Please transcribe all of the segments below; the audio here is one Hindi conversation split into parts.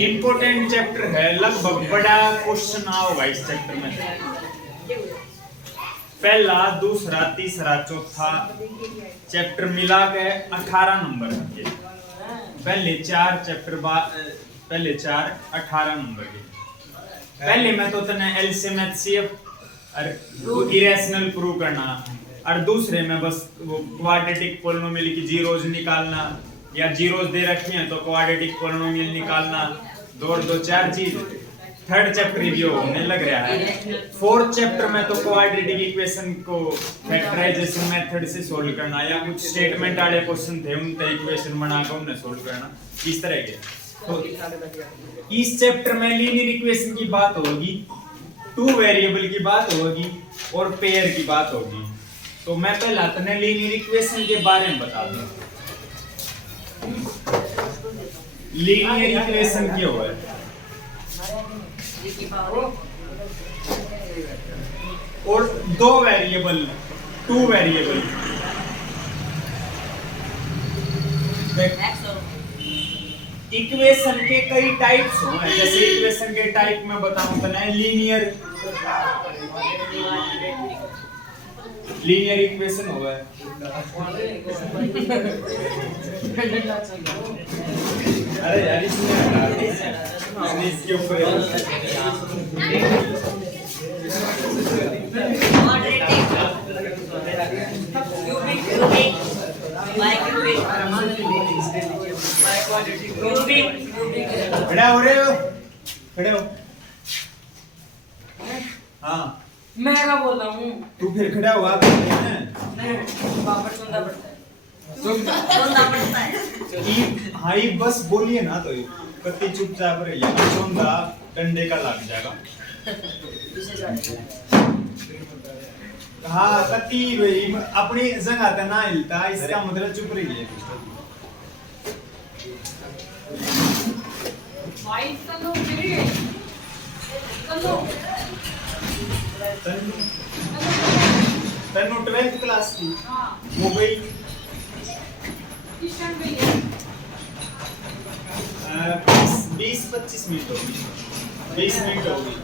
इम्पोर्टेंट चैप्टर है, लगभग बड़ा क्वेश्चन होगा इस चैप्टर में। पहला, दूसरा, तीसरा, चौथा चैप्टर मिला के 18 नंबर के। पहले 4 चैप्टर पहले 4 18 नंबर के। पहले में तो तने एलसीएम एचसीएफ और इरेशनल प्रूव करना, और दूसरे में बस वो क्वाड्रेटिक पॉलिनोमियल की जीरोज निकालना, या जीरोज दे रखी हैं तो क्वाड्रेटिक पॉलिनोमियल निकालना, 2 और 2 4 चीज। थर्ड चैप्टर रिव्यू होने लग रहा है। फोर्थ चैप्टर में तो क्वाड्रेटिक इक्वेशन को फैक्टराइजेशन मेथड से सॉल्व करना, या कुछ स्टेटमेंट वाले क्वेश्चन थे उनका इक्वेशन बनाकर उन्हें सॉल्व करना, इस तरह के। तो इस चैप्टर में लीनियर इक्वेशन की बात होगी, 2 वेरिएबल की बात होगी और पेयर की बात होगी। तो मैं पहला तने लीनियर इक्वेशन के बारे में बता दूं। लीनियर इक्वेशन क्या हुआ है? और 2 वेरिएबल, 2 वेरिएबल, इक्वेशन के कई टाइप्स हैं। जैसे इक्वेशन के टाइप में बताऊं तो ना लीनियर इक्वेशन होगा। अरे यार इसके ऊपर खड़े हो। हाँ मैं क्या बोल रहा हूँ? तू फिर खड़ा हुआ सुनना पड़ता है। हाँ ये बस बोलिए ना, तो कति चुपचाप रहिए, चौंधा डंडे का लग जाएगा। हाँ कति अपनी जगह पे ना हिलता, इसका मतलब चुप रहिए। तनु 12th क्लास की हो गई। 20-25 मिनट होगी, 20 मिनट होगी।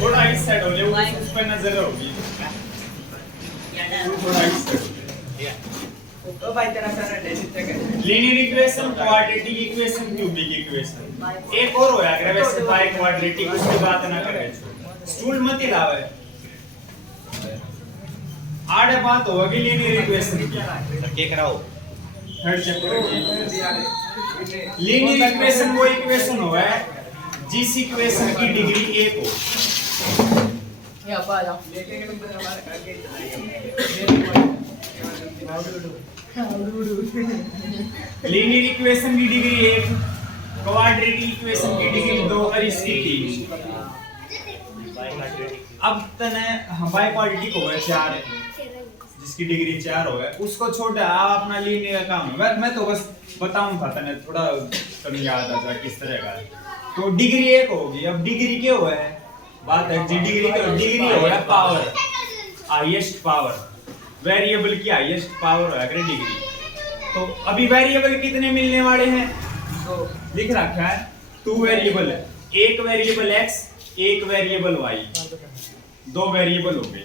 थोड़ा इस साइड हो ले, उस पर नजर होगी। थोड़ा इस साइड तो भाई तेरा सारा डेसिट है। Linear equation, quadratic equation, cubic equation, एक और होया करे वैसे बाय क्वाड्रेटिक, उसकी बात ना करे। स्टूल मत हिलावे। आड़े बात होगी लीनियर इक्वेशन की। के कराओ थर्ड चैप्टर लीनियर इक्वेशन वो इक्वेशन हो है जिस इक्वेशन की डिग्री 1 हो। लीनियर इक्वेशन की डिग्री 1, क्वाड्रेटिक इक्वेशन की डिग्री 2 और इसकी 3। अब तने बाय क्वाड्रेटिक हो गया 4, जिसकी डिग्री 4 हो है, उसको छोटा आप अपना लीनियर काम है। मैं तो बस बताऊं था तने, थोड़ा तने याद आ जाए किस तरह का। तो डिग्री 1 होगी। अब डिग्री क्या हुआ है, बात है जी डिग्री क्या, डिग्री हो है पावर, हाईएस्ट पावर, वेरिएबल की हाईएस्ट पावर है डिग्री। तो अभी वेरिएबल कितने मिलने वाले हैं, तो लिख रखा है 2 वेरिएबल है, एक वेरिएबल x, एक वेरिएबल y, 2 वेरिएबल हो गए।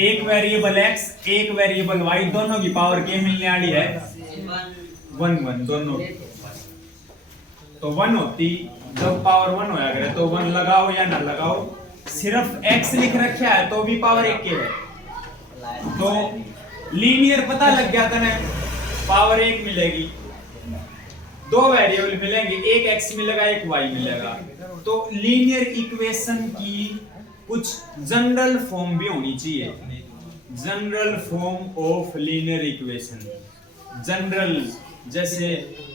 एक वेरिएबल x, एक वेरिएबल y, दोनों की पावर क्या मिलने वाली है 1 1, दोनों। तो 1 होती, जब पावर 1 होया करे तो 1 लगाओ या ना लगाओ, सिर्फ x लिख रखा है तो भी पावर 1 के है। तो लीनियर पता लग गया था ना, पावर 1 मिलेगी, 2 वेरिएबल मिलेंगे, एक x मिलेगा एक y मिलेगा। तो लीनियर इक्वेशन की कुछ जनरल फॉर्म भी होनी चाहिए, general form of linear equation. General जैसे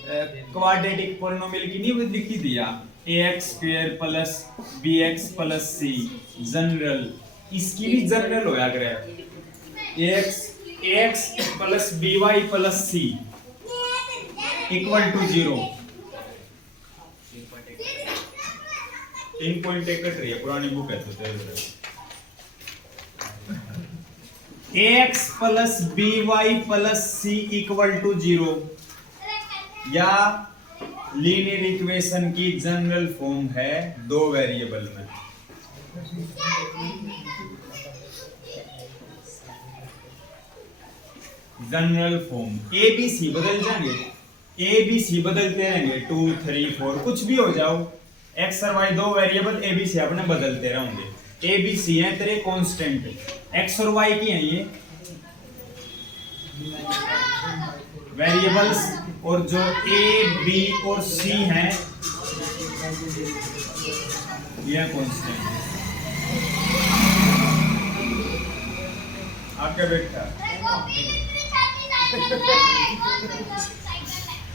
क्वाड्रेटिक पॉलिनोमियल की नहीं लिखी दिया, ax square plus bx plus c general, इसकी भी जनरल होया करे ax plus by plus c equal to 0। इन पॉइंट एक कट रही है, पुरानी बुक है तो ax plus by plus c equal to 0 या लीनियर इक्वेशन की जनरल फॉर्म है दो वेरिएबल में। जनरल फॉर्म ए बी सी बदल जाएंगे, ए बी सी बदलते रहेंगे 2 3 4 कुछ भी हो जाओ, एक्स और वाई दो वेरिएबल ए बी सी अपने बदलते रहेंगे। ए बी सी है तेरे कांस्टेंट, एक्स और वाई की हैं ये वेरिएबल्स, और जो ए बी और सी हैं ये कांस्टेंट। आपका बेटा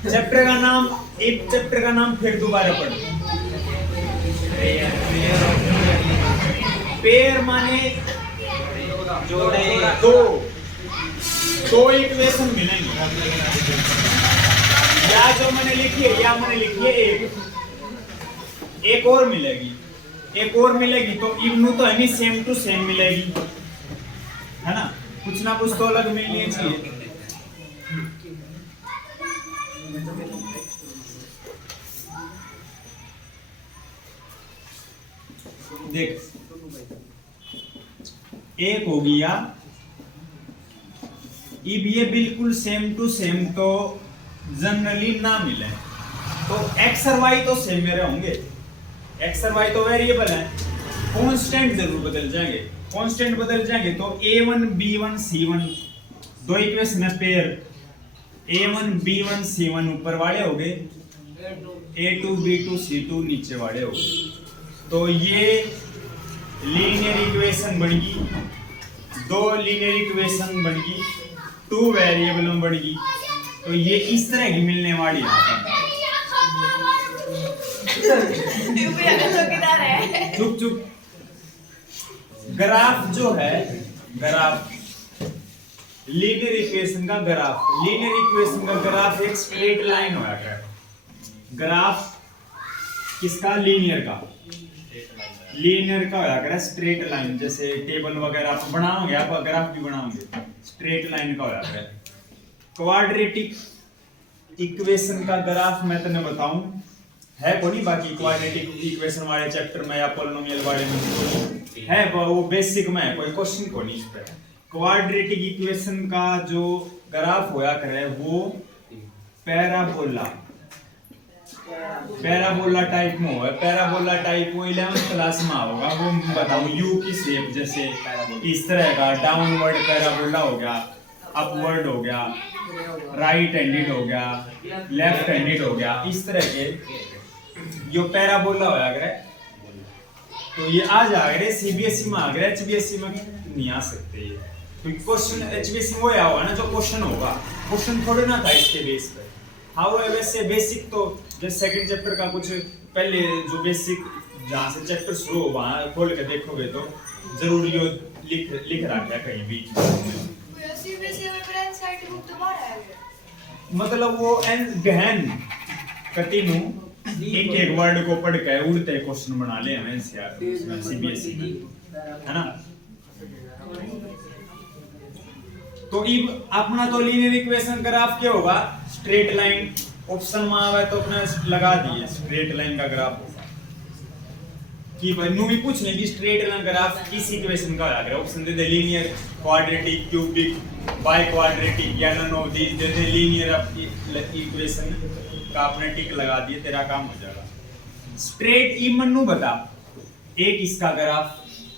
चैप्टर का नाम, एक चैप्टर का नाम फिर दोबारा पढ़ो। पेयर माने जोड़े, दो इक्वेशन मिलेंगे, या जो मैंने लिखी है या मैंने लिखी है एक और मिलेगी, एक और मिलेगी तो इवनु तो हमें सेम टू सेम मिलेगी, है ना, कुछ ना कुछ तो अलग मिलनी चाहिए। देख एक हो गया, अब ये बिल्कुल सेम टू सेम तो जनरली ना मिले तो एक्स और वाई तो सेम मेरे होंगे, एक्स और वाई तो वेरिएबल है, कांस्टेंट जरूर बदल जाएंगे, कांस्टेंट बदल जाएंगे तो a1 b1 c1 दो इक्वेशन है पेयर, a1 b1 c1 ऊपर वाले हो गए, a2 b2 c2 नीचे वाले हो गए, तो ये लीनियर इक्वेशन बन गई, दो लीनियर इक्वेशन बन गई, टू वेरिएबल में बन गई, तो ये इस तरह की मिलने वाली है। चुप चुप। ग्राफ जो है, ग्राफ लीनियर इक्वेशन का ग्राफ, लीनियर इक्वेशन का ग्राफ एक स्ट्रेट लाइन होया है। ग्राफ किसका? लीनियर का, लीनियर का होया करे स्ट्रेट लाइन, जैसे टेबल वगैरह आप बनाओगे, आप ग्राफ भी बनाओगे, स्ट्रेट लाइन का होया करे। क्वाड्रेटिक इक्वेशन का ग्राफ मैं तुम्हें बताऊं है को नहीं, बाकी क्वाड्रेटिक इक्वेशन वाले चैप्टर में या पॉलिनोमियल वाले में है, वो बेसिक में है, कोई क्वेश्चन को नहीं इस पे। क्वाड्रेटिक इक्वेशन का जो ग्राफ होया करे वो पैराबोला, पैराबोला टाइप में होगा, पैराबोला टाइप वो 11th क्लास में होगा, वो बताऊं यू की शेप, जैसे इस तरह का डाउनवर्ड पैराबोला हो गया, अपवर्ड हो गया, राइट हैंडेड हो गया, लेफ्ट हैंडेड हो गया, इस तरह के जो पैराबोला हो गया, तो ये आ जाएगा सीबीएसई में, आ गया एचबीएसई में नहीं आ सकते ये, क्योंकि क्वेश्चन एचबीएसई में वो आया होगा ना जो क्वेश्चन होगा, क्वेश्चन थोड़े ना था इसके बेस पे। हाँ वो वैसे बेसिक तो जैसे सेकंड चैप्टर का कुछ पहले जो बेसिक जहाँ से चैप्टर शुरू हो वहाँ खोल के देखोगे तो जरूर यो लिख रखा है कहीं भी, मतलब वो गहन कठिन एक एक वर्ड को पढ़ के उड़ते क्वेश्चन बना ले हमें सीबीएसई में, है ना। तो इब अपना तो लीनियर इक्वेशन ग्राफ क्या होगा? स्ट्रेट लाइन, ऑप्शन में आवे तो अपने लगा दिए स्ट्रेट लाइन का ग्राफ कि भाई नु भी पूछ ले कि स्ट्रेट लाइन ग्राफ किस इक्वेशन का होगा, ऑप्शन दे दे linear, quadratic, cubic, biquadratic या नन ऑफ दीस, दे दे लीनियर इक्वेशन का अपने टिक लगा दिए, तेरा काम हो जाएगा। स्ट्रेट इवन नु बता, एक इसका ग्राफ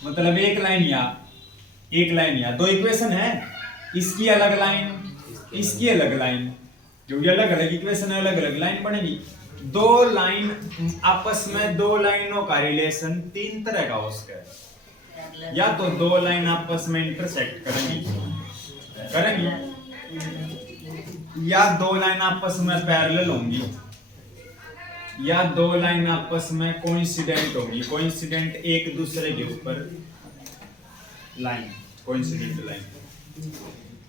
मतलब एक लाइन या दो इक्वेशन है, इसकी अलग लाइन, इसकी अलग लाइन, क्योंकि अलग अलग इक्वेशन है अलग अलग लाइन बनेगी। दो लाइन आपस में, दो लाइनों का रिलेशन तीन तरह का हो सकता है, या तो दो लाइन आपस में इंटरसेक्ट करेंगी, या दो लाइन आपस में पैरेलल होंगी, या दो लाइन आपस में कोइंसिडेंट होगी, कोइंसिडेंट एक दूसरे के ऊपर लाइन, कोइंसिडेंट लाइन।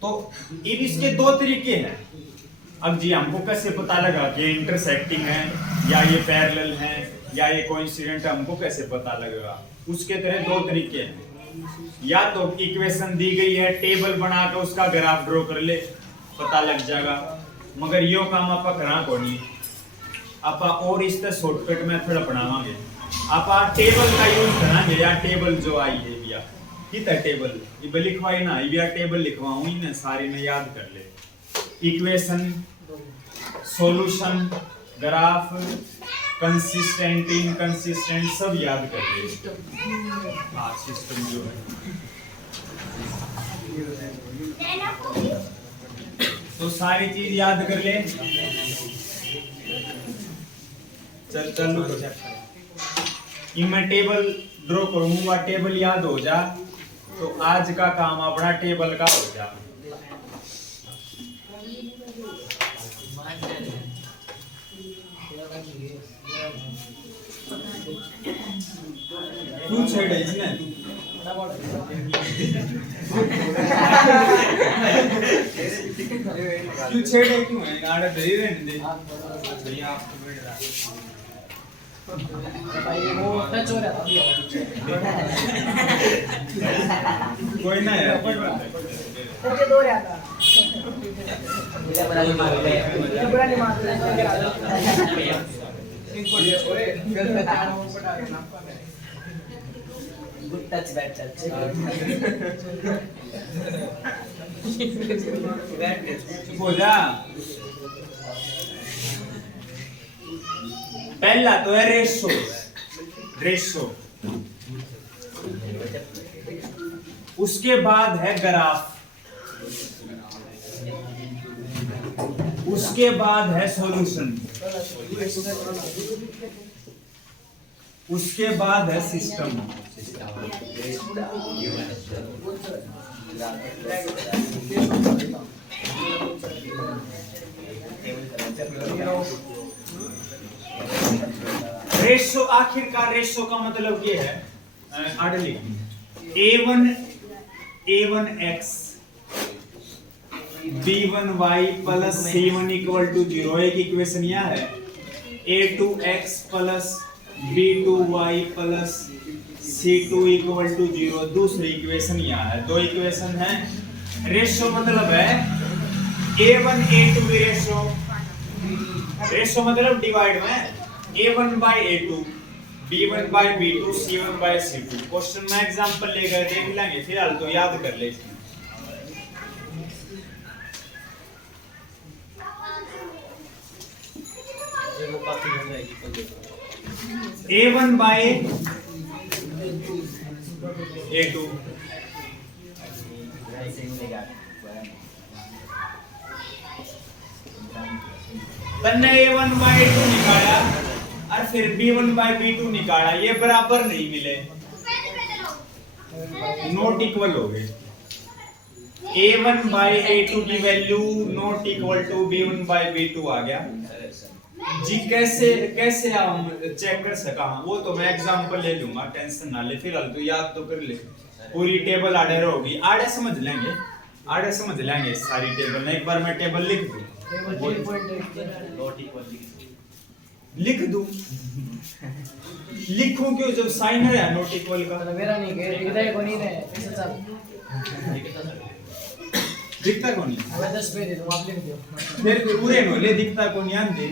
तो ये इसके दो तरीके हैं। अब जी हमको कैसे पता लगा कि इंटरसेक्टिंग है या ये पैरेलल है या ये कोइंसिडेंट, हमको कैसे पता लगेगा? उसके तरह दो तरीके हैं। या तो इक्वेशन दी गई है, टेबल बना के उसका ग्राफ ड्रॉ कर ले, पता लग जाएगा। मगर यो काम आप करा को नहीं, आप और इस तरह शॉर्टकट मेथड अपनावांगे। आप टेबल का यूज करांगे। या टेबल जो आई है भैया, कितना टेबल ये लिखवाई ना, ये टेबल लिखवाऊं ही ना, सारी में याद कर ले। Equation, solution, graph, consistent, inconsistent सब याद कर ले। हाँ सिस्टम जो है, तो सारी चीज याद कर ले। चलो ये मैं टेबल ड्रॉ करूंगा, टेबल याद हो जा तो आज का काम अपना टेबल का हो जा। तू छेड़ है इसने क्यों छेड़े, क्यों है गाड़ा दे रहने दे भैया, आप तो बैठ रहा वो टच हो रहा था कोई ना है, मुझे दो रहा था मुझे बड़ा नहीं मार रहे, मुझे बड़ा नहीं मार रहे। गुड टच, बैड टच, हो जा। पहला तो है रेशो, रेशो। उसके बाद है ग्राफ, उसके बाद है सॉल्यूशन, उसके बाद है सिस्टम। रेशो, आखिरकार रेशो का मतलब ये है, a1x b1y plus c1 equal to 0। एक इक्वेशन यह है a2x plus b2y plus c2 equal to 0। दूसरी इक्वेशन यह है। दो इक्वेशन है। रेशो मतलब है a1 a2 की रेशो, रेशो मतलब डिवाइड में a1 by a2, b1 by b2, c1 by c2। Question में एग्जांपल लेकर देख लेंगे, फिलहाल तो याद कर ले। a1 by a2, तन्ने a1 by a2 निकाला और फिर b1 by b2 निकाला, ये बराबर नहीं मिले, नॉट इक्वल हो गए। a1 by a2 की value not equal to b1 by b2 आ गया जी। कैसे हम चेक कर सका? वो तो मैं एग्जांपल ले लूंगा, टेंशन ना ले। फिलहाल तो याद तो कर ले, पूरी टेबल आड़े होगी, आड़े समझ लेंगे, आड़े समझ लेंगे सारी टेबल। एक बार मैं टेबल लिख दूं, लिख दूं, लिखूं क्यों जब साइन है नॉट इक्वल का? मेरा नहीं है, हृदय को नहीं है, कैसे चल दिखता कौन नहीं? मैं 10 पे दे दूं, आप लिख दो। फिर पूरे नो ले, दिखता कौन नहीं? आन दे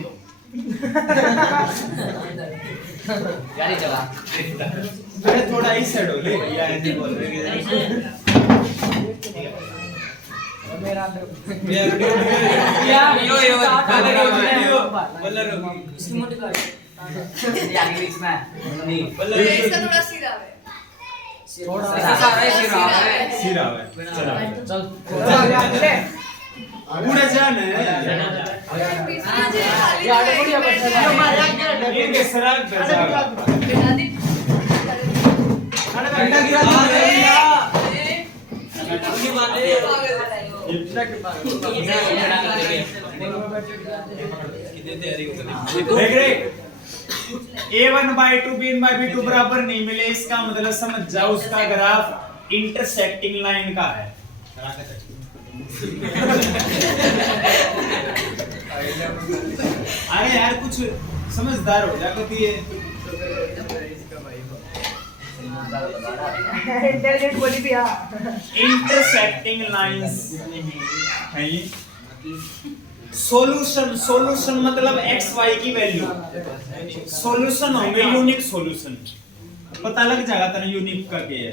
गाड़ी चला, अरे थोड़ा इस साइड हो ले भैया, ऐसे बोल रहे मेरा इसकी मोटी कर यार इंग्लिश में नहीं, इसका थोड़ा सीधा है, थोड़ा सिरा है। चल चल पूरा जान है यार बढ़िया बच्चा ये के सराग दर्जा घंटा गिरा दिया इतना के बाद देख रे a1/2 b1/b2 बराबर नहीं मिले, इसका मतलब समझ जाओ उसका ग्राफ इंटरसेक्टिंग लाइन का है। अरे यार कुछ समझदार हो जा कभी ये इंटेलिजेंट बॉडी भी इंटरसेक्टिंग लाइंस है ये। सॉल्यूशन मतलब एक्स वाई की वैल्यू, सॉल्यूशन होंगे यूनिक सॉल्यूशन, पता लग जाएगा तेरा यूनिक का क्या है।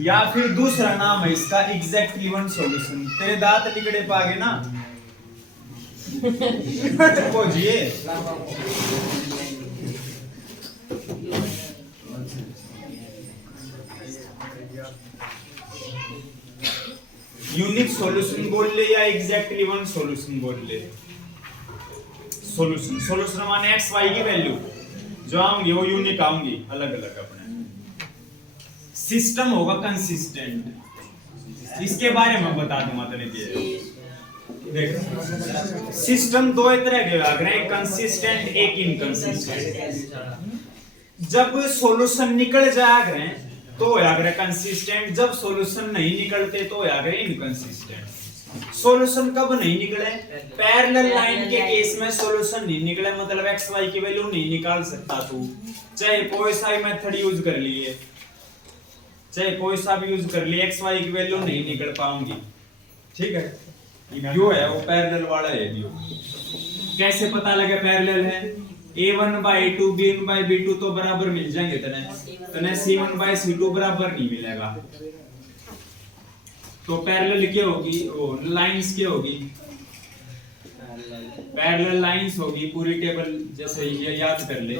या फिर दूसरा नाम है इसका एग्जैक्टली वन सॉल्यूशन। तेरे दांत लिकड़े पागे ना खोजिए। यूनिक सॉल्यूशन बोल ले या एग्जैक्टली वन सॉल्यूशन बोल ले। सॉल्यूशन माने एक्स वाई की वैल्यू जो आऊंगी वो यूनिक आऊंगी, अलग अलग अपने। सिस्टम होगा कंसिस्टेंट, इसके बारे में बता दूंगा तेरे। देख सिस्टम दो तरह के आ गए, एक कंसिस्टेंट एक इनकंसिस्टेंट। जब सॉल्यूशन निकल जाए तो होया कंसिस्टेंट, जब सॉल्यूशन नहीं निकलते तो होया इनकंसिस्टेंट। सॉल्यूशन कब नहीं निकले? पैरेलल लाइन के केस में सॉल्यूशन नहीं निकले, मतलब एक्स वाई की वैल्यू नहीं निकाल सकता तू, चाहे कोई सा मेथड यूज कर लिए, चाहे कोई सा भी यूज कर लिए, एक्स वाई की वैल्यू नहीं निकल पाऊंगी। ठीक है, जो है वो पैरेलल वाला है। कैसे पता लगे पैरेलल है? a1/2 b1/b2 तो बराबर मिल जाएंगे तने c1/c2 बराबर नहीं मिलेगा। तो पैरेलल क्या होगी? वो लाइंस क्या होगी? पैरेलल लाइंस होगी, पूरी टेबल जैसे ये याद कर ले।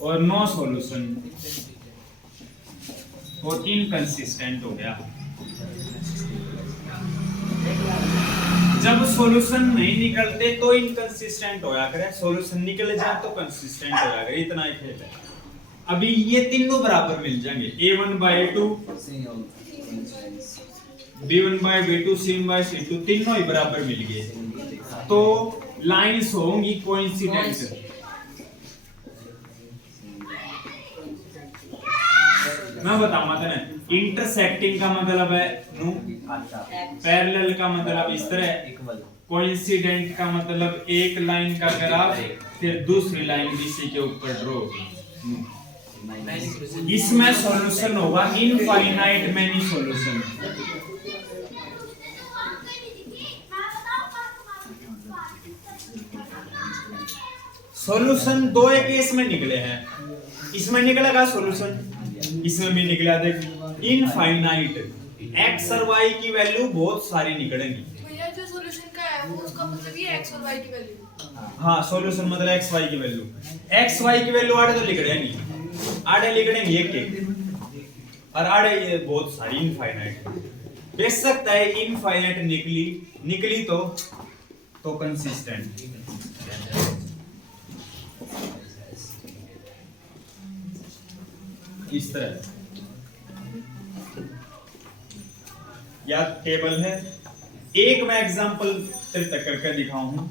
और नो सॉल्यूशन और इनकंसिस्टेंट हो गया। जब सॉल्यूशन नहीं निकलते तो इनकंसिस्टेंट होया करे, सॉल्यूशन निकल जाए तो कंसिस्टेंट होया करे, इतना ही खेल है। अभी ये तीनों बराबर मिल जाएंगे, a1/2 b1/b2 c1/c2 तीनों ही बराबर मिल गए, तो लाइंस होंगी कोइंसिडेंट। मैं बताऊंगा तेने, इंटरसेक्टिंग का मतलब है नु, पैरेलल का मतलब इस तरह, कोइंसिडेंट का मतलब एक लाइन का ग्राफ फिर दूसरी लाइन भी इसी के ऊपर ड्रॉ होगी। इसमें सॉल्यूशन होगा इनफाइनाइट मेनी सॉल्यूशन। सॉल्यूशन दो केस में निकले हैं, इसमें निकलेगा सॉल्यूशन, इसमें भी निकला। देख इनफाइनाइट, एक्स और वाई की वैल्यू बहुत सारी निकलेंगी। भैया जो सॉल्यूशन का है वो उसका मतलब ये एक्स और वाई की वैल्यू। हाँ, सॉल्यूशन मतलब एक्स वाई की वैल्यू, एक्स वाई की वैल्यू आड़े तो लिखड़ेंगी, आड़े लिखड़ेंगे एक एक, और आड़े ये बहुत सारी इनफाइनाइट। कह सकता है इनफाइनाइट निकली तो कंसिस्टेंट। इस तरह या टेबल है। एक मैं एग्जांपल तेरे तक करके दिखाऊं,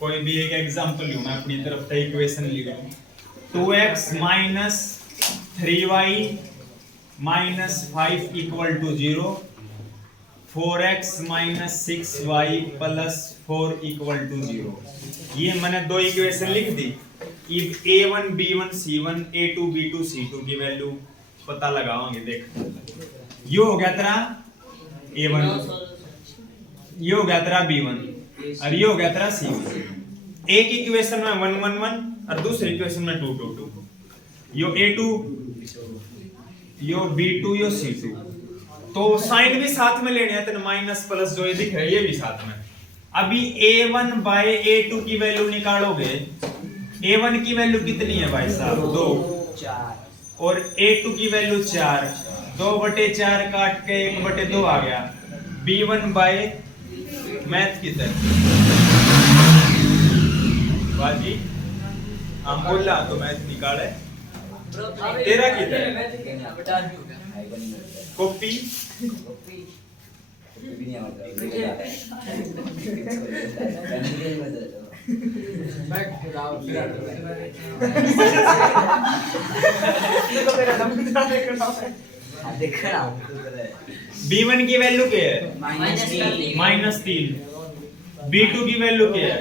कोई भी एक एग्जांपल लूं मैं अपनी तरफ से, इक्वेशन लिख लूं 2x - 3y - 5 = 0, 4x - 6y + 4 = 0। ये मैंने दो इक्वेशन लिख दी। अब a1 b1 c1 a2 b2 c2 की वैल्यू पता लगाओगे। देख ये हो गया तेरा a1, ये हो गया तेरा b1 और ये हो गया तेरा c1। एक इक्वेशन में 1 1 1 और दूसरी इक्वेशन में 2 2 2। यो a2 यो b2 यो c2, तो साइन भी साथ में लेने हैं, तो माइनस प्लस जो ये दिख रहा है ये भी साथ में। अभी a1/a2 की वैल्यू निकालोगे, a1 की वैल्यू कितनी है भाई साहब? 2 4, और a2 की वैल्यू 4, 2/4 काट के 1/2 आ गया। b1 बाय मैथ की तरह बाजी हम बोला तो मैथ निकाले तेरा किधर कॉपी देखो मेरा दम देख रहा है। B1 की वैल्यू क्या है? -3। B2 की वैल्यू क्या है?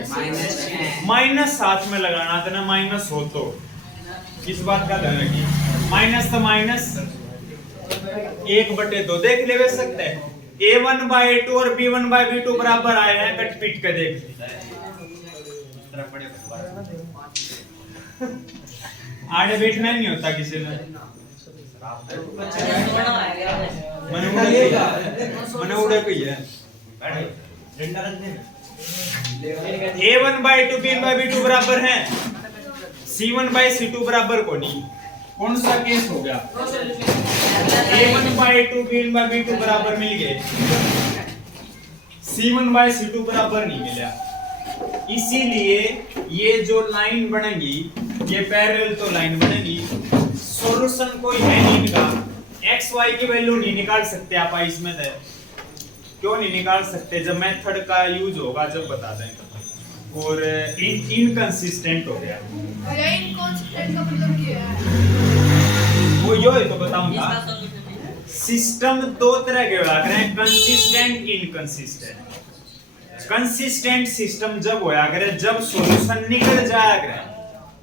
माइनस साथ में लगाना था ना, माइनस हो तो इस बात का ध्यान रखिए। माइनस तो माइनस 1/2 देख ले सकते हैं। A1/2 और B1/B2 बराबर आए हैं, कट पीट के देख। आड़े बैठना नहीं होता किसी ने। मने उड़े कोई है। A1/2 B1/B2 बराबर है, C1/C2 बराबर को नहीं। कौन सा केस हो गया? A1/2 B1/B2 बराबर मिल गए, C1/C2 बराबर नहीं मिला। इसीलिए ये जो लाइन बनेगी, ये पैरेलल तो लाइन बनेगी। सॉल्यूशन कोई है नहीं इनका। x y की वैल्यू नहीं निकाल सकते आप इसमें से। क्यों नहीं निकाल सकते? जब मेथड का यूज होगा जब बता देंगे। और इनकंसिस्टेंट हो गया। भैया इनकंसिस्टेंट का मतलब क्या है? वो यो है तो बताऊंगा। सिस्टम दो तरह के होया करे, कंसिस्टेंट, इनकंसिस्टेंट। कंसिस्टेंट सिस्टम जब होया करे जब सॉल्यूशन निकल जाया करे।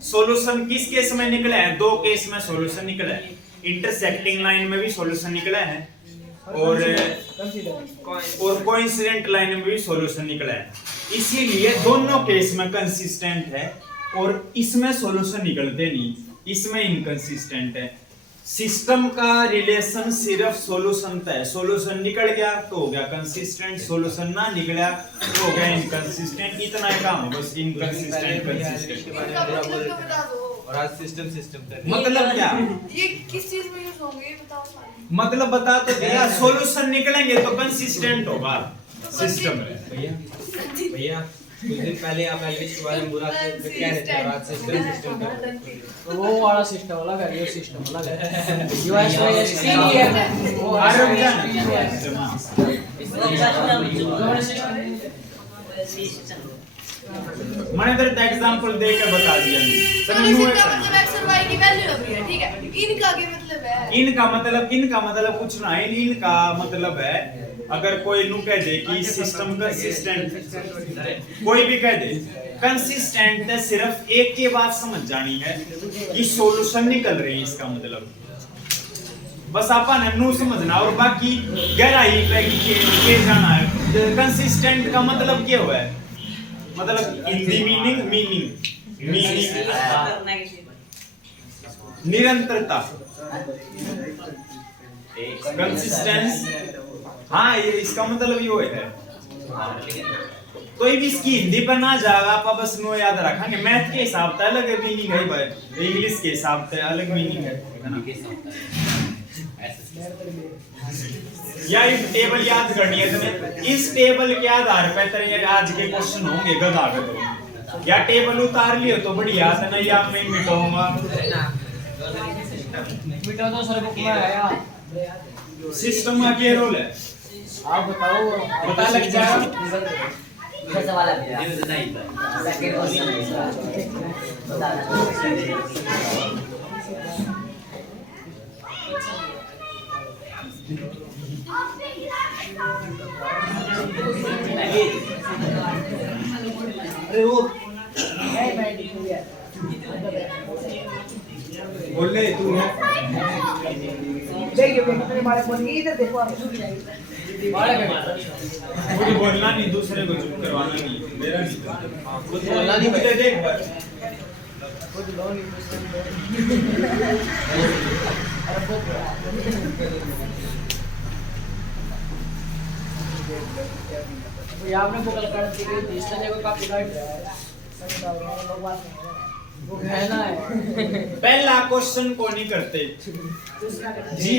सॉल्यूशन किस केस में निकले हैं? दो केस में सॉल्यूशन निकले हैं। इंटरसेक्टिंग लाइन में भी सॉल्यूशन निकले हैं और कोइंसिडेंट लाइन में भी सॉल्यूशन निकला है। इसीलिए दोनों केस में कंसिस्टेंट है और इसमें सॉल्यूशन निकलते नहीं, इसमें इनकंसिस्टेंट है। सिस्टम का रिलेशन सिर्फ सॉल्यूशन तक है। सॉल्यूशन निकल गया तो हो गया कंसिस्टेंट, सॉल्यूशन ना निकला तो हो गया इनकंसिस्टेंट। इतना ही काम है बस, इनकंसिस्टेंट कंसिस्टेंट। इसका मतलब तो बता दो। और आज सिस्टम मतलब क्या? ये किस चीज में यूज होंगे ये बताओ सारे। मतलब बता तो दिया, सॉल्यूशन निकलेंगे तो कंसिस्टेंट होगा सिस्टम में। भैया कुछ दिन पहले आप इंग्लिश के बारे में बुरा कह रहे थे, आज सिस्टम तो वो वाला सिस्टम अलग है, ये सिस्टम अलग है। यूएस नहीं है, वो आरब जान मैंने तेरे एग्जांपल देकर बता दिया। तो इसका मतलब x और y की वैल्यू लग रही है, ठीक है। इनका क्या मतलब है? इनका मतलब कुछ ना है। इनका मतलब है अगर कोई नु कह दे कि सिस्टम कंसिस्टेंट, कोई भी कह दे कंसिस्टेंट है, सिर्फ एक की बात समझ जानी है कि सॉल्यूशन निकल रही है, इसका मतलब बस अपन नु समझना और बाकी गहराई पे के जाना है। कंसिस्टेंट का मतलब क्या हुआ है? मतलब इन दी मीनिंग निरंतरता, कंसिस्टेंस। हाँ, ये इसका मतलब ये है। कोई भी इसकी हिंदी पर ना जाएगा, आप बस नो याद रखेंगे। मैथ के हिसाब से अलग मीनिंग है भाई, इंग्लिश के हिसाब से अलग मीनिंग है ना। या इस टेबल याद करनी है तुम्हें। इस टेबल के आधार पर तेरे आज के क्वेश्चन होंगे गधा गधो। या टेबल उतार लियो तो बढ़िया था ना, या मैं मिटाऊंगा। मिटा तो सर बुक में आया। सिस्टम का क्या रोल है आप बताओ, पता लग जाएगा। कैसा वाला भी है सेकंड क्वेश्चन बता अरे वो बोल ले तू देखिए मेरे बारे में बोलिए, इधर देखो आप। मुझे बोलना नहीं, दूसरे को चुप करवाना नहीं, मेरा नहीं खुद बोलना नहीं। मुझे देख बस आपने बुक कर दी गई थी, इसने को काफी लाइट है वो कहना है। पहला क्वेश्चन को नहीं करते जी,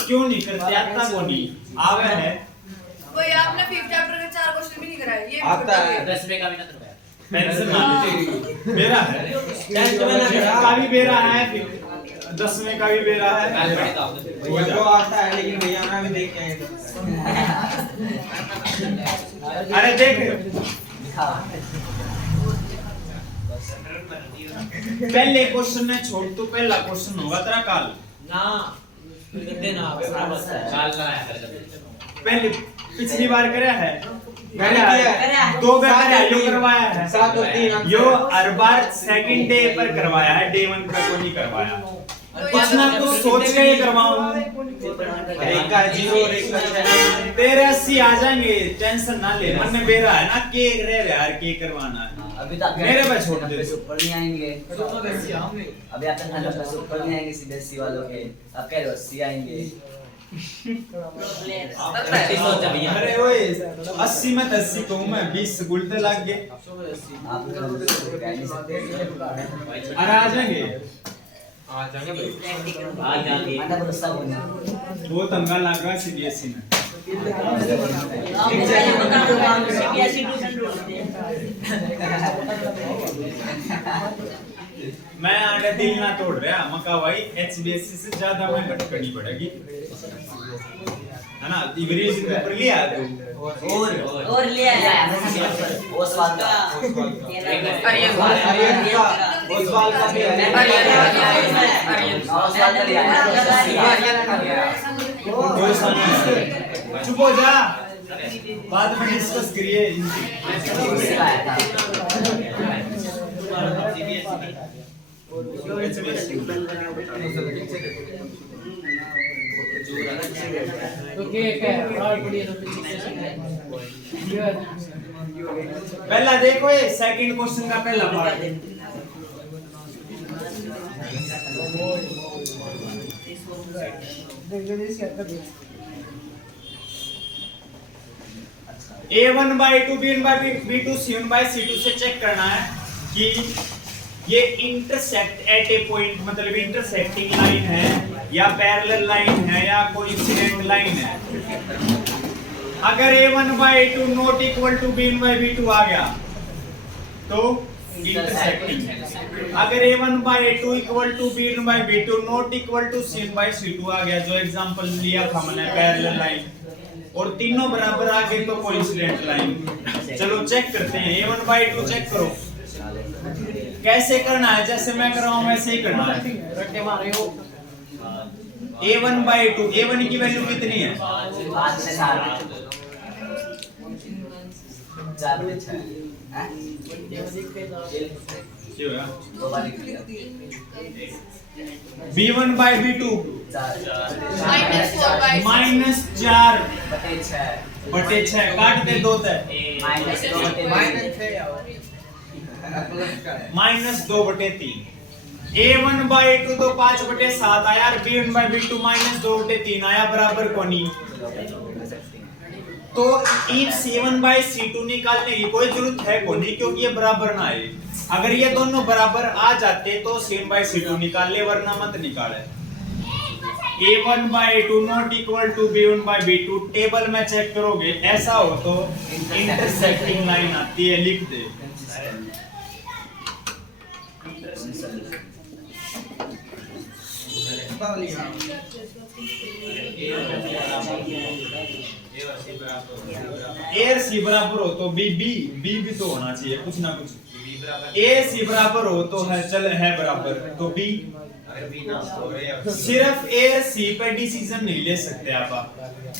क्यों नहीं करते? आता को नहीं आवे है। भाई आपने 5th चैप्टर के 4 क्वेश्चन भी नहीं कराए। ये आता है 10 का भी ना करवाया। पेंसिल ना मेरा है, 10th में ना करा का भी मेरा है। फिर 10वें का भी बेरा है। भैया को आता है लेकिन भैया ना भी देख के आए थे। अरे देख पहले क्वेश्चन में छोड़, तो पहला क्वेश्चन होगा तेरा काल ना देना पहले पिछली बार कराया है, मैंने किया है। 2 बार कराया, यो करवाया है 7 और 3 यो हर बार सेकंड डे पर करवाया है, डे 1 पर को नहीं करवाया। कुछ ना कुछ सोच के ही करवाऊं। एक का 0 और एक का 6 तेरे 80 आ जाएंगे, टेंशन ना ले। मन में बेरा है ना, केक रह रहा यार, केक करवाना है। अभी तक मेरे पे छोड़ दे। ऊपर नहीं आएंगे। अभी आपका खाना पैसे ऊपर नहीं आएंगे सीबीएसई वालों के। आप कह रहे हो 80 आएंगे। अरे ओए 80 में 80 कहूं मैं, 20 गुलते लग गए। आप कह नहीं सकते। अरे आ जाएंगे, आ जाएंगे भाई। आना बोलो सब होना। बहुत तंगा लग रहा है सीबीएसई में। मैं आगे दिल ना तोड़ रहा मका भाई, एचबीएससी से ज्यादा मेहनत करनी पड़ेगी, है ना। इंग्लिश में ऊपर लिया तू और ले आया वो सवाल का उस बाल का भी है। चुप हो जा, बाद में डिस्कस करिए। पहला देखो ये सेकंड क्वेश्चन का पहला पार्ट। A1/2 B1/B2 C1/C2 से चेक करना है कि ये इंटरसेक्ट एट ए पॉइंट, मतलब इंटरसेक्टिंग लाइन है या पैरेलल लाइन है या कोइंसिडेंट लाइन है। अगर A1/2 not equal to B1/B2 आ गया तो इंटरसेक्टिंग है। अगर A1/2 equal to B1/B2 not equal to C1/C2 आ गया, जो एग्जांपल लिया था मैंने पैरेलल लाइन, और तीनों बराबर आ गए तो कोइंसिडेंट लाइन। चलो चेक करते हैं। A1/2 चेक करो, कैसे करना है, जैसे मैं कर रहा हूं वैसे ही करना है। A1/2, A1 की वैल्यू कितनी है? 5 से 4 B1/B2 -4 बटे 6 काट दे 2 -2 बटे 3। A1/2 तो 5/7 आया, और B1/B2 -2 बटे 3 आया, बराबर कोनी। तो इन C1/C2 निकालने की कोई जरूरत है को नहीं, क्योंकि ये बराबर ना आए। अगर ये दोनों बराबर आ जाते तो C1/C2 निकाल ले, वरना मत निकाले। A1/2 not equal to B1/B2 table में चेक करोगे, ऐसा हो तो इंटरसेक्टिंग लाइन आती है, लिख दे। ए और सी बराबर हो तो बी भी तो होना चाहिए कुछ ना कुछ। ए सी बराबर हो तो है, चल है बराबर, तो बी। सिर्फ ए और सी पे डिसीजन नहीं ले सकते आप।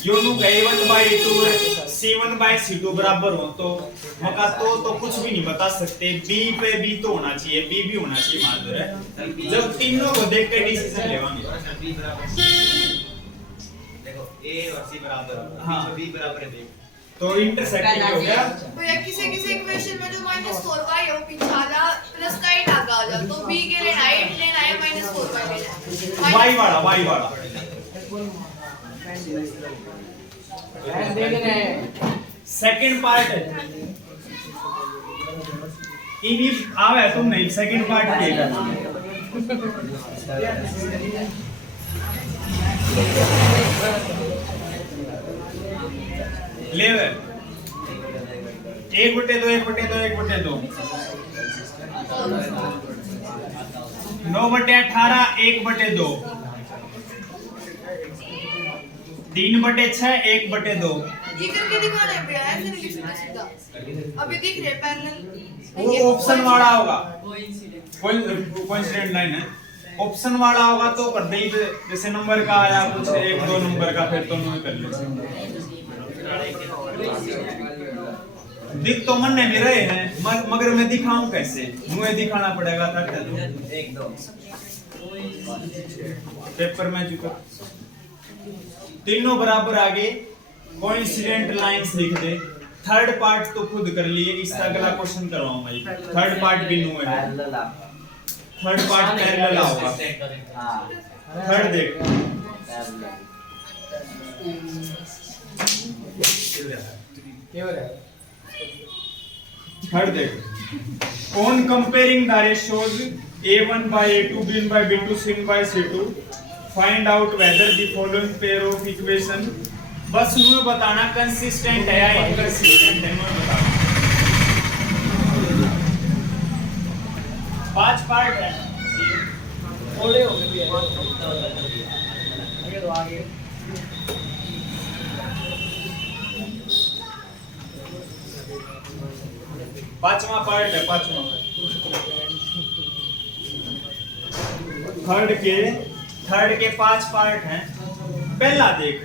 योनु A1/2 C1/C2 बराबर हो तो मका तो कुछ भी नहीं बता सकते। बी पे बी तो होना चाहिए, बी भी होना चाहिए मानदर है। जब तीनों को देख के डिसीजन लेवांगे। देखो ए और सी बराबर, हाँ। बी बराबर है, तो इंटरसेक्टिंग हो गया। भैया किसी इक्वेशन में जो -4y है वो पीछे आधा प्लस का 8 आगे आ जाए, तो b के लिए 8 लेना है, -4y लेना है। y वाला सेकंड पार्ट इनी आवे तुम नहीं, सेकंड पार्ट देगा। ले 1/2 1/2 1/2। 9/18 1/2 3/6 1/2 ये करके दिखाना है भैया, ऐसे नहीं लिख सकते सीधा। अभी दिख रहे पैरेलल। वो ऑप्शन वाला होगा, कोइंसिडेंट लाइन है, ऑप्शन वाला होगा तो कर दे, जैसे नंबर का आया कुछ 1-2 नंबर का, फिर तो नहीं कर ले। दिख तो मन नहीं रहे हैं, मगर मैं दिखाऊं कैसे, मुझे दिखाना पड़ेगा था। 1-2 पेपर में चुका, तीनों बराबर आगे, कोइंसिडेंट लाइंस लिख दे। थर्ड पार्ट तो खुद कर लिए, इसका अगला क्वेश्चन करवाऊंगा। थर्ड पार्ट भी नो है, पैरेलल आपका। थर्ड पार्ट पैरेलल होगा। हाँ थर्ड देख, पैरेलल। थर्ड देख, on comparing the ratios a1 by a2 b1 by b2 c1 by c2 find out whether the following pair of equation, बस मुझे बताना कंसिस्टेंट है या इनकंसिस्टेंट है, मुझे बताना। 5 पार्ट है, थोड़े हो गए भी है। आगे तो आगे। पांचवा पार्ट है, पांचवा। थर्ड के 5 पार्ट हैं। पहला देख,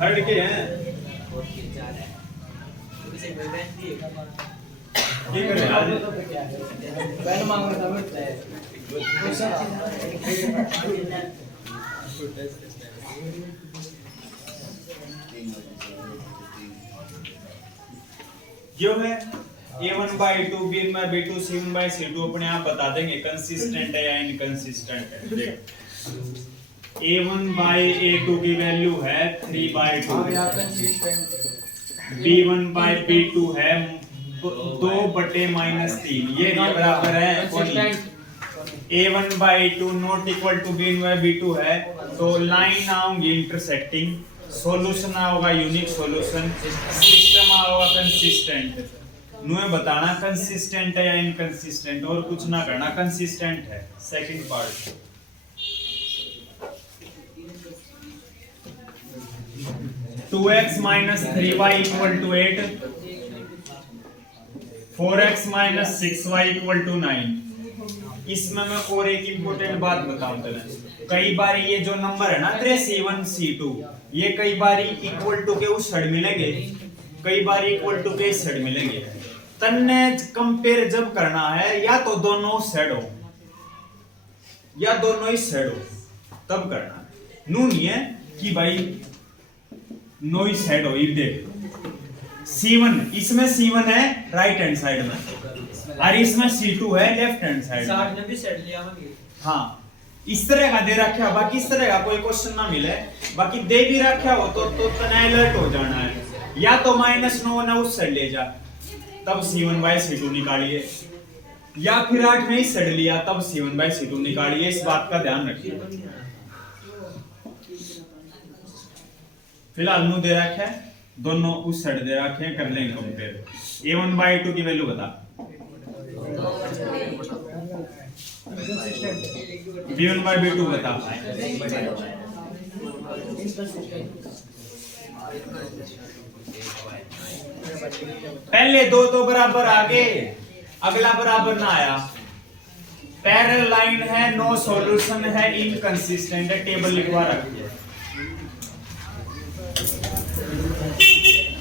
थर्ड के हैं, ये करे आज पहले मांगने का मिलता है। जो है a1 by 2 b1 by b2 c1 by c2 अपने आप बता देंगे कंसिस्टेंट है या इनकंसिस्टेंट है। देख, a1 by a2 की वैल्यू है 3 by 2, b1 by b2 है 2/-3, ये बराबर है a1 by 2 not equal to b1 by b2 है, तो लाइन आऊंगी इंटरसेक्टिंग, सॉल्यूशन होगा यूनिक सॉल्यूशन, सिस्टम होगा कंसिस्टेंट। नुए बताना कंसिस्टेंट है या इनकंसिस्टेंट, और कुछ ना करना, कंसिस्टेंट है। Second part, two x minus 3y equal to 8, 4x minus 6y equal to 9। इसमें मैं और एक इंपॉर्टेंट बात बताऊं तेरे, कई बार ये जो नंबर है ना तेरे C1 C2, ये कई बार इक्वल टू के उस साइड मिलेंगे, कई बार इक्वल टू के इस साइड मिलेंगे। तन्ने कंपेयर जब करना है, या तो दोनों साइड हो या दोनों इस साइड हो, तब करना। नू नहीं है कि भाई नो इस साइड हो। ये देख C1, इसमें C1 है राइट हैंड साइड में, और इसमें C2 है लेफ्ट हैंड साइड में। हाँ, इस तरह का दे रखा, बाकी इस तरह का कोई क्वेश्चन ना मिले, बाकी दे भी रखा हो तो तना अलर्ट हो जाना है। या तो -9 ना उस साइड ले जा, तब C1 by C2 निकालिए, या फिर 8 में इस साइड लिया, तब C1 by C2 निकालिए। इस बात का ध्यान रखिए। फिलहाल नु दे रखा है, दोनों उस साइड दे रखे हैं, कर लेंगे कंपेयर। a1 by 2 की वैल्यू बता, b1 by b2 बता। पहले दो तो बराबर आगे, अगला बराबर ना आया। पैरेलल लाइन है, नो सॉल्यूशन है, इनकंसिस्टेंट है, टेबल लिखवा रखिए।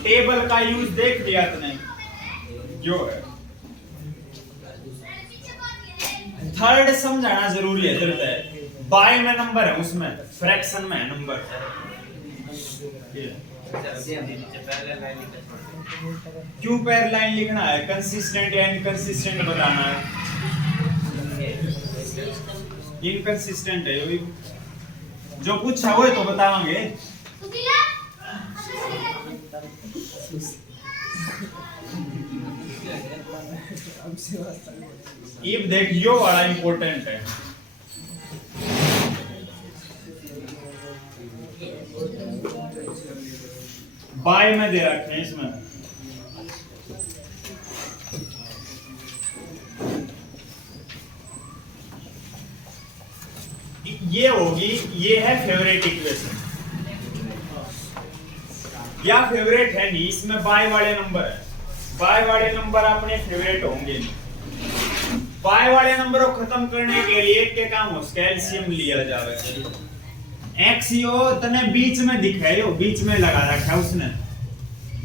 टेबल का यूज देख लिया तूने जो है। थर्ड समझाना जरूरी है, जरूरत है। बाय में नंबर है, उसमें फ्रैक्शन में है नंबर। क्यों पैरेलल लाइन लिखना है? कंसिस्टेंट या इनकंसिस्टेंट बताना है। इनकंसिस्टेंट है ये, जो पूछा वो तो बतावांगे। इफ देख, यो वाला इंपॉर्टेंट है। बाय में दे रखे हैं इसमें ये होगी, ये है फेवरेट इक्वेशन। या फेवरेट है नहीं, इसमें बाय वाले नंबर है, बाय वाले नंबर अपने फेवरेट होंगे नहीं। बाय वाले नंबर को खत्म करने के लिए एक के काम हो एलसीएम लिया जावे। एक्स यो तने बीच में दिखायो, बीच में लगा रखा है उसने,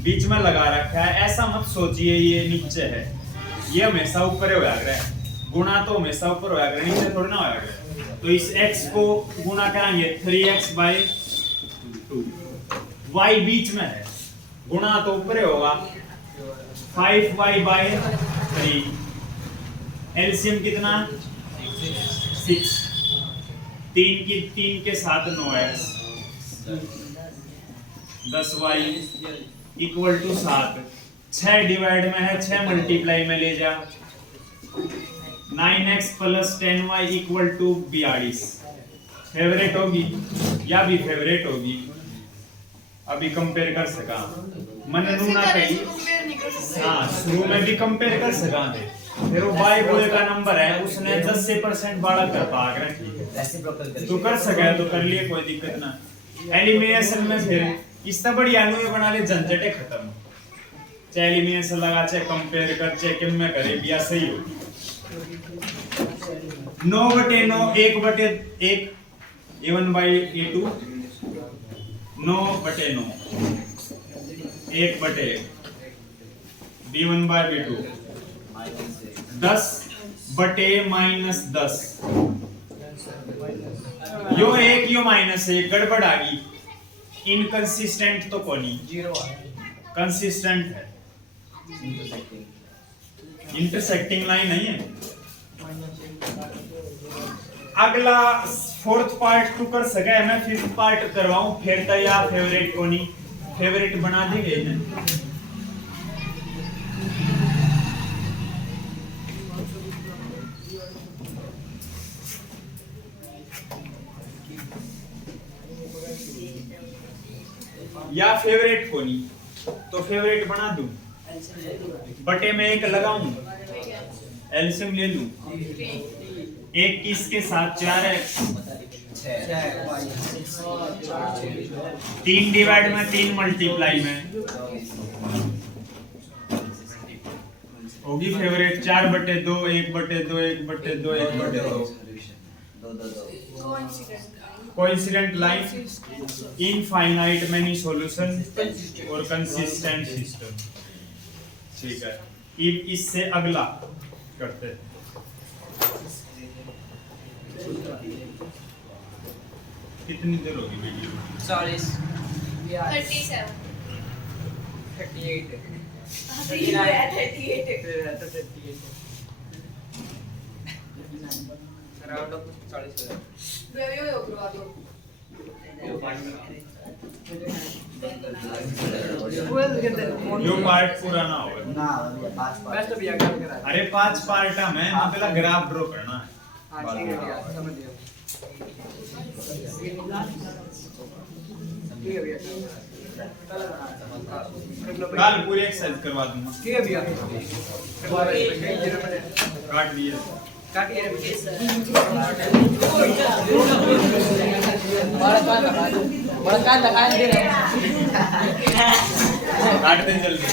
बीच में लगा रखा है। ऐसा मत सोचिए ये नीचे है, ये हमेशा ऊपर होया करे, गुणा तो हमेशा ऊपर होया करे, नीचे थोड़ा ना होया करे। तो इस x को गुणा करेंगे 3x/2, y बीच में है, गुणा तो ऊपर होगा 5y/3, एलसीएम कितना 6, 3 के साथ 9x, 10y = 7, 6 डिवाइड में है, 6 मल्टीप्लाई में ले जा, 9x + 10y = 42। फेवरेट होगी या भी फेवरेट होगी, अभी कंपेयर कर सका मन ऐसी ना तरह कही। से compare नहीं कर सकते। हाँ, शुरू में भी कंपेयर कर सका थे, फिर वो बाय बॉय का नंबर है, उसने 10% बड़ा कर पा कर रेसिप्रोकल तो कर सके तो कर लिए, कोई दिक्कत ना। एलिमिनेशन में फिर इस तरह बढ़िया नु बना ले, झंझटे खत्म। चाहे एलिमिनेशन लगा, चाहे कंपेयर कर, चाहे किम में करे, बिया सही हो। 9/9 1/1 a1/a2, 9/9 1/1 b1/b2, 10/-10। यो एक यो माइनस एक, गड़बड़ आ गई। इनकंसिस्टेंट तो कोनी, कंसिस्टेंट है, इंटरसेक्टिंग लाइन नहीं है। अगला 4th पार्ट तो कर सके, मैं 5th पार्ट करवाऊं, फिर तो या फेवरेट कोनी, फेवरेट बना देंगे ना। या फेवरेट कोनी तो फेवरेट बना दूं, बटे में 1 लगाऊं, एलसीएम ले लूं, 1 किसके साथ 4x, 3 डिवाइड में 3 मल्टीप्लाई में होगी favourite. 4/2 1/2 1/2 1/2 coincident line, infinite many solution और कंसिस्टेंट सिस्टम। ठीक है, अब इससे अगला करते हैं। कितनी देर होगी वीडियो? 40 37 38 38 अराउंड 40 ब्रेवियो यो करवा दो। यो पार्ट पूरा ना होगा ना अभी 5 बेस्ट भैया काम करा। अरे 5 पार्ट में पहला ग्राफ ड्रॉ करना है। हां ठीक है भैया, समझ गया। ठीक है भैया, कल पूरी एक्सरसाइज करवा दूंगा। ठीक है भैया, काट दिए काटिए बड़ा लगा दे रहे काट दे जल्दी।